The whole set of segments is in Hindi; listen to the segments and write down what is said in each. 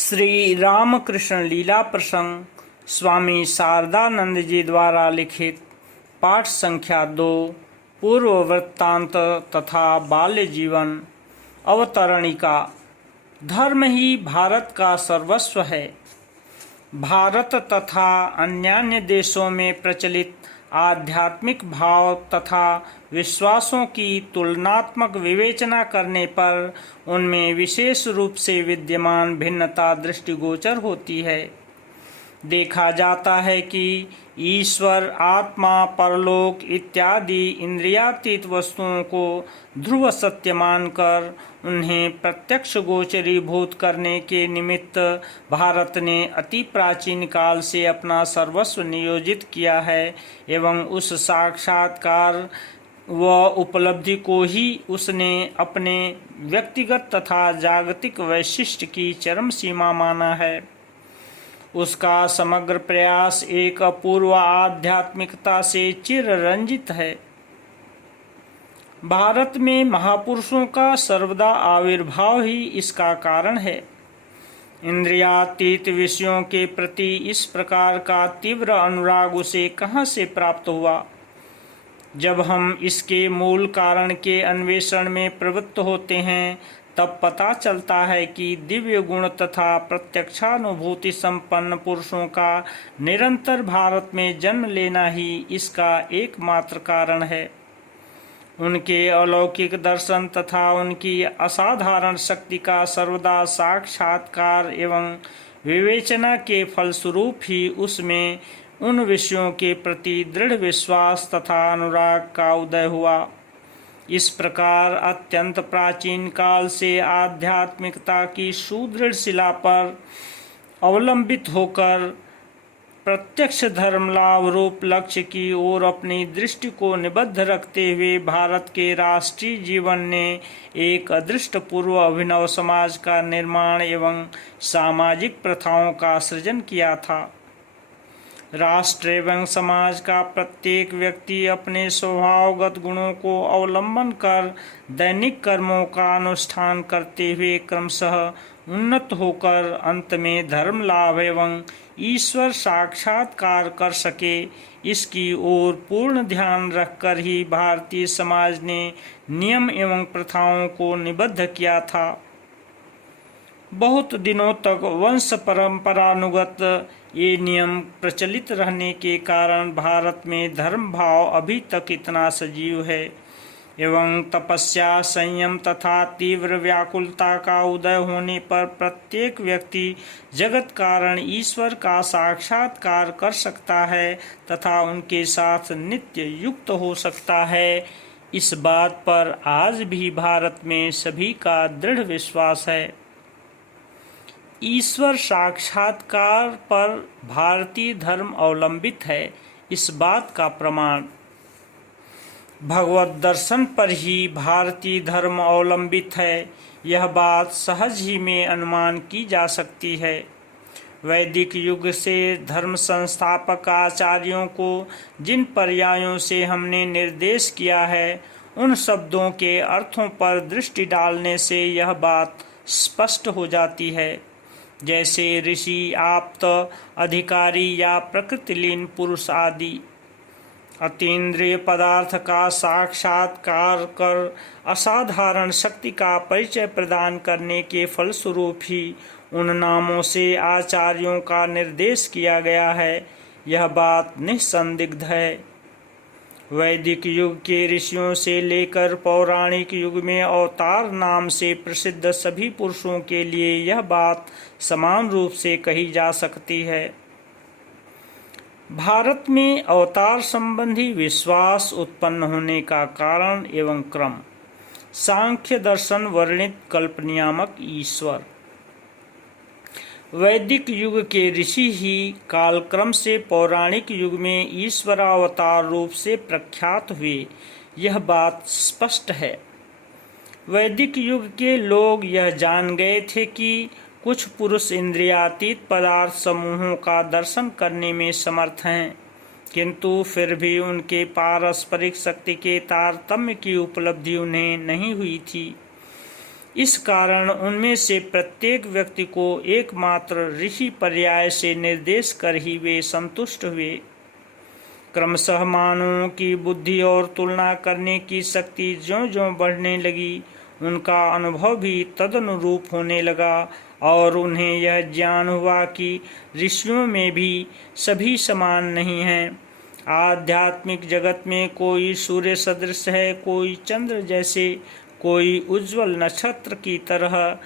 श्री रामकृष्ण लीला प्रसंग स्वामी शारदानंद जी द्वारा लिखित पाठ संख्या 2 पूर्व वृत्तांत तथा बाल्य जीवन अवतरणिका। धर्म ही भारत का सर्वस्व है। भारत तथा अन्यान्य देशों में प्रचलित आध्यात्मिक भाव तथा विश्वासों की तुलनात्मक विवेचना करने पर उनमें विशेष रूप से विद्यमान भिन्नता दृष्टिगोचर होती है। देखा जाता है कि ईश्वर, आत्मा, परलोक इत्यादि इंद्रियातीत वस्तुओं को ध्रुव सत्य मानकर उन्हें प्रत्यक्ष गोचरीभूत करने के निमित्त भारत ने अति प्राचीन काल से अपना सर्वस्व नियोजित किया है एवं उस साक्षात्कार व उपलब्धि को ही उसने अपने व्यक्तिगत तथा जागतिक वैशिष्ट्य की चरम सीमा माना है। उसका समग्र प्रयास एक अपूर्व आध्यात्मिकता से चिर रंजित है। भारत में महापुरुषों का सर्वदा आविर्भाव ही इसका कारण है। इंद्रियातीत विषयों के प्रति इस प्रकार का तीव्र अनुराग उसे कहाँ से प्राप्त हुआ? जब हम इसके मूल कारण के अन्वेषण में प्रवृत्त होते हैं तब पता चलता है कि दिव्य गुण तथा प्रत्यक्षानुभूति संपन्न पुरुषों का निरंतर भारत में जन्म लेना ही इसका एकमात्र कारण है। उनके अलौकिक दर्शन तथा उनकी असाधारण शक्ति का सर्वदा साक्षात्कार एवं विवेचना के फलस्वरूप ही उसमें उन विषयों के प्रति दृढ़ विश्वास तथा अनुराग का उदय हुआ। इस प्रकार अत्यंत प्राचीन काल से आध्यात्मिकता की सुदृढ़ शिला पर अवलंबित होकर प्रत्यक्ष धर्म लाभ रूप लक्ष्य की ओर अपनी दृष्टि को निबद्ध रखते हुए भारत के राष्ट्रीय जीवन ने एक अदृष्टपूर्व अभिनव समाज का निर्माण एवं सामाजिक प्रथाओं का सृजन किया था। राष्ट्र एवं समाज का प्रत्येक व्यक्ति अपने स्वभावगत गुणों को अवलंबन कर दैनिक कर्मों का अनुष्ठान करते हुए क्रमशः उन्नत होकर अंत में धर्म लाभ एवं ईश्वर साक्षात्कार कर सके, इसकी ओर पूर्ण ध्यान रखकर ही भारतीय समाज ने नियम एवं प्रथाओं को निबद्ध किया था। बहुत दिनों तक वंश परंपरानुगत ये नियम प्रचलित रहने के कारण भारत में धर्म भाव अभी तक इतना सजीव है एवं तपस्या, संयम तथा तीव्र व्याकुलता का उदय होने पर प्रत्येक व्यक्ति जगत कारण ईश्वर का साक्षात्कार कर सकता है तथा उनके साथ नित्य युक्त हो सकता है। इस बात पर आज भी भारत में सभी का दृढ़ विश्वास है। ईश्वर साक्षात्कार पर भारतीय धर्म अवलंबित है, इस बात का प्रमाण भगवत दर्शन पर ही भारतीय धर्म अवलंबित है, यह बात सहज ही में अनुमान की जा सकती है। वैदिक युग से धर्म संस्थापक आचार्यों को जिन पर्यायों से हमने निर्देश किया है उन शब्दों के अर्थों पर दृष्टि डालने से यह बात स्पष्ट हो जाती है। जैसे ऋषि, आप्त, अधिकारी या प्रकृतिलीन पुरुष आदि अतीन्द्रिय पदार्थ का साक्षात्कार कर असाधारण शक्ति का परिचय प्रदान करने के फलस्वरूप ही उन नामों से आचार्यों का निर्देश किया गया है, यह बात निस्संदिग्ध है। वैदिक युग के ऋषियों से लेकर पौराणिक युग में अवतार नाम से प्रसिद्ध सभी पुरुषों के लिए यह बात समान रूप से कही जा सकती है। भारत में अवतार संबंधी विश्वास उत्पन्न होने का कारण एवं क्रम। सांख्य दर्शन वर्णित कल्पनियामक ईश्वर। वैदिक युग के ऋषि ही कालक्रम से पौराणिक युग में ईश्वरावतार रूप से प्रख्यात हुए, यह बात स्पष्ट है। वैदिक युग के लोग यह जान गए थे कि कुछ पुरुष इंद्रियातीत पदार्थ समूहों का दर्शन करने में समर्थ हैं, किंतु फिर भी उनके पारस्परिक शक्ति के तारतम्य की उपलब्धि उन्हें नहीं हुई थी। इस कारण उनमें से प्रत्येक व्यक्ति को एकमात्र ऋषि पर्याय से निर्देश कर ही वे संतुष्ट हुए। क्रमशः मानवों की बुद्धि और तुलना करने की शक्ति ज्यों-ज्यों बढ़ने लगी, उनका अनुभव भी तदनुरूप होने लगा और उन्हें यह ज्ञान हुआ कि ऋषियों में भी सभी समान नहीं हैं। आध्यात्मिक जगत में कोई सूर्य सदृश है, कोई चंद्र जैसे, कोई उज्ज्वल नक्षत्र की तरह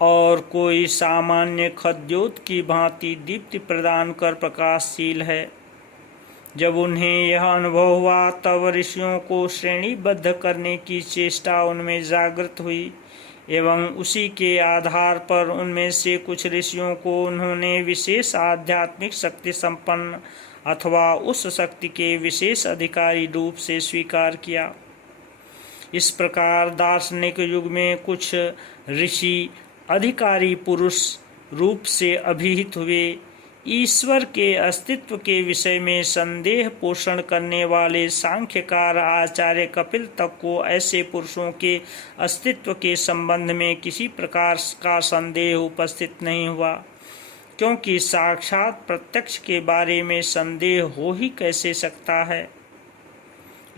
और कोई सामान्य खद्योत की भांति दीप्ति प्रदान कर प्रकाशशील है। जब उन्हें यह अनुभव हुआ तब ऋषियों को श्रेणीबद्ध करने की चेष्टा उनमें जागृत हुई एवं उसी के आधार पर उनमें से कुछ ऋषियों को उन्होंने विशेष आध्यात्मिक शक्ति संपन्न अथवा उस शक्ति के विशेष अधिकारी रूप से स्वीकार किया। इस प्रकार दार्शनिक युग में कुछ ऋषि अधिकारी पुरुष रूप से अभिहित हुए। ईश्वर के अस्तित्व के विषय में संदेह पोषण करने वाले सांख्यकार आचार्य कपिल तक को ऐसे पुरुषों के अस्तित्व के संबंध में किसी प्रकार का संदेह उपस्थित नहीं हुआ, क्योंकि साक्षात प्रत्यक्ष के बारे में संदेह हो ही कैसे सकता है।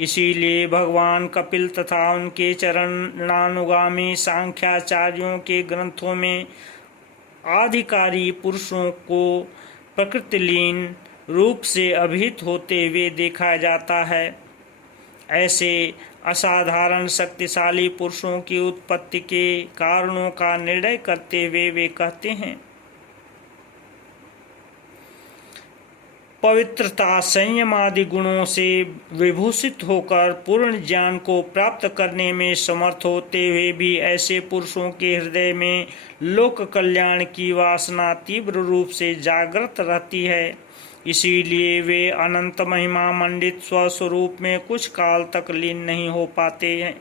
इसीलिए भगवान कपिल तथा उनके चरणानुगामी सांख्याचार्यों के ग्रंथों में आधिकारी पुरुषों को प्रकृतिलीन रूप से अभिहित होते हुए देखा जाता है। ऐसे असाधारण शक्तिशाली पुरुषों की उत्पत्ति के कारणों का निर्णय करते हुए वे कहते हैं, पवित्रता संयम आदि गुणों से विभूषित होकर पूर्ण ज्ञान को प्राप्त करने में समर्थ होते हुए भी ऐसे पुरुषों के हृदय में लोक कल्याण की वासना तीव्र रूप से जागृत रहती है। इसीलिए वे अनंत महिमा मंडित स्वस्वरूप में कुछ काल तक लीन नहीं हो पाते हैं,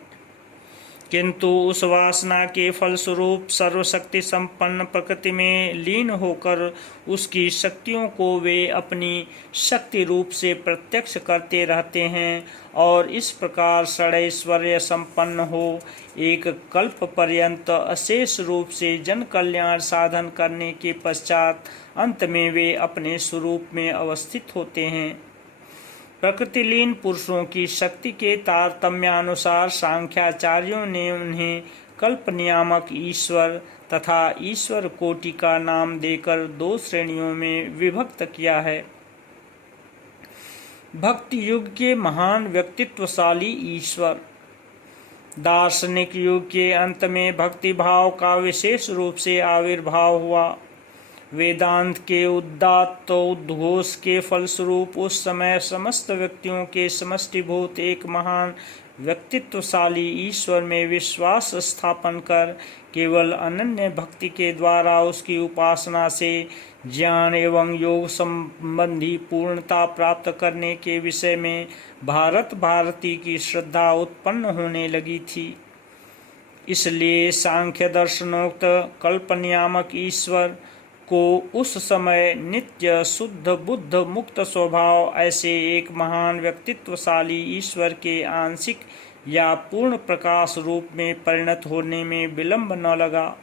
किंतु उस वासना के फलस्वरूप सर्वशक्ति संपन्न प्रकृति में लीन होकर उसकी शक्तियों को वे अपनी शक्ति रूप से प्रत्यक्ष करते रहते हैं और इस प्रकार षडैश्वर्य संपन्न हो एक कल्प पर्यंत अशेष रूप से जन कल्याण साधन करने के पश्चात अंत में वे अपने स्वरूप में अवस्थित होते हैं। प्रकृतिलीन पुरुषों की शक्ति के तारतम्यानुसार सांख्याचार्यों ने उन्हें कल्प नियामक ईश्वर तथा ईश्वर कोटि का नाम देकर दो श्रेणियों में विभक्त किया है। भक्ति युग के महान व्यक्तित्वशाली ईश्वर। दार्शनिक युग के अंत में भक्ति भाव का विशेष रूप से आविर्भाव हुआ। वेदांत के उदात्त उद्घोष के फलस्वरूप उस समय समस्त व्यक्तियों के समष्टिभूत एक महान व्यक्तित्वशाली ईश्वर में विश्वास स्थापन कर केवल अनन्य भक्ति के द्वारा उसकी उपासना से ज्ञान एवं योग संबंधी पूर्णता प्राप्त करने के विषय में भारती की श्रद्धा उत्पन्न होने लगी थी। इसलिए सांख्य दर्शनोक्त कल्प नियामक ईश्वर को उस समय नित्य शुद्ध बुद्ध मुक्त स्वभाव ऐसे एक महान व्यक्तित्वशाली ईश्वर के आंशिक या पूर्ण प्रकाश रूप में परिणत होने में विलंब न लगा।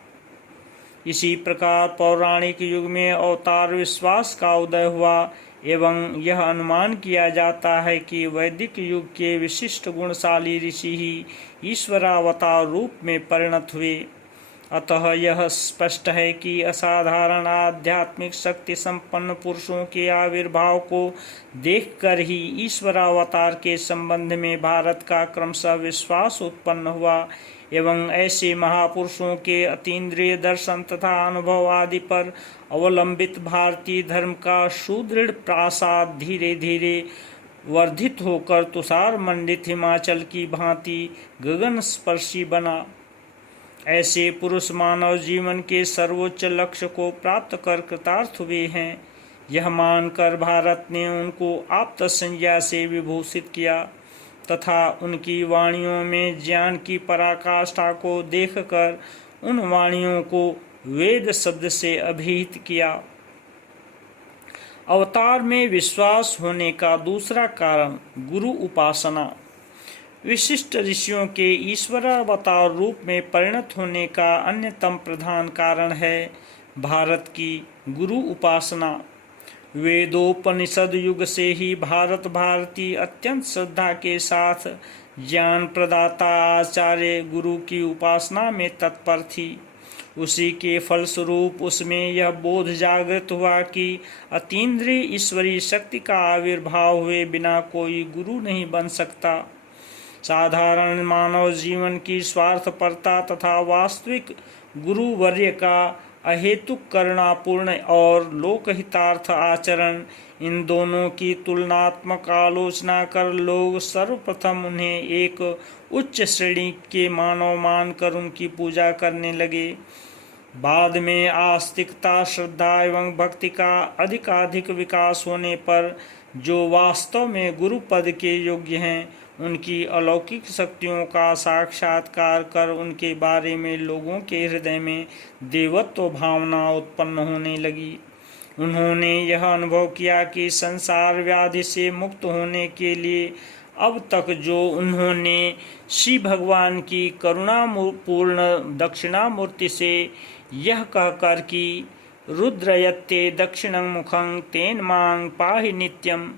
इसी प्रकार पौराणिक युग में अवतार विश्वास का उदय हुआ एवं यह अनुमान किया जाता है कि वैदिक युग के विशिष्ट गुणशाली ऋषि ही ईश्वरावतार रूप में परिणत हुए। अतः यह स्पष्ट है कि असाधारण आध्यात्मिक शक्ति संपन्न पुरुषों के आविर्भाव को देखकर ही ईश्वरावतार के संबंध में भारत का क्रमशः विश्वास उत्पन्न हुआ एवं ऐसे महापुरुषों के अतीन्द्रिय दर्शन तथा अनुभव आदि पर अवलंबित भारतीय धर्म का सुदृढ़ प्रासाद धीरे धीरे वर्धित होकर तुषार मंडित हिमाचल की भांति गगन स्पर्शी बना। ऐसे पुरुष मानव जीवन के सर्वोच्च लक्ष्य को प्राप्त कर कृतार्थ हुए हैं, यह मानकर भारत ने उनको आप्त संज्ञा से विभूषित किया तथा उनकी वाणियों में ज्ञान की पराकाष्ठा को देखकर उन वाणियों को वेद शब्द से अभिहित किया। अवतार में विश्वास होने का दूसरा कारण गुरु उपासना। विशिष्ट ऋषियों के ईश्वरावतार रूप में परिणत होने का अन्यतम प्रधान कारण है भारत की गुरु उपासना। वेदोपनिषद युग से ही भारतीय अत्यंत श्रद्धा के साथ ज्ञान प्रदाता आचार्य गुरु की उपासना में तत्पर थी। उसी के फलस्वरूप उसमें यह बोध जागृत हुआ कि अतीन्द्रिय ईश्वरीय शक्ति का आविर्भाव हुए बिना कोई गुरु नहीं बन सकता। साधारण मानव जीवन की स्वार्थपरता तथा वास्तविक गुरुवर्य का अहेतुक करुणापूर्ण और लोकहितार्थ आचरण, इन दोनों की तुलनात्मक आलोचना कर लोग सर्वप्रथम उन्हें एक उच्च श्रेणी के मानव मानकर उनकी पूजा करने लगे। बाद में आस्तिकता, श्रद्धा एवं भक्ति का अधिकाधिक विकास होने पर जो वास्तव में गुरु पद के योग्य हैं, उनकी अलौकिक शक्तियों का साक्षात्कार कर उनके बारे में लोगों के हृदय में देवत्व भावना उत्पन्न होने लगी। उन्होंने यह अनुभव किया कि संसार व्याधि से मुक्त होने के लिए अब तक जो उन्होंने श्री भगवान की करुणापूर्ण दक्षिणामूर्ति से यह कहकर कि रुद्रयत्ते दक्षिणं मुखं तेन मां पाहि नित्यम,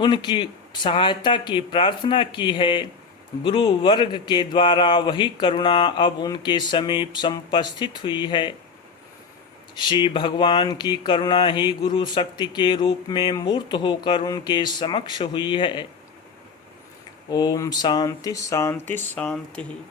उनकी सहायता की प्रार्थना की है, गुरु वर्ग के द्वारा वही करुणा अब उनके समीप संपस्थित हुई है। श्री भगवान की करुणा ही गुरु शक्ति के रूप में मूर्त होकर उनके समक्ष हुई है। ओम शांति शांति शांति।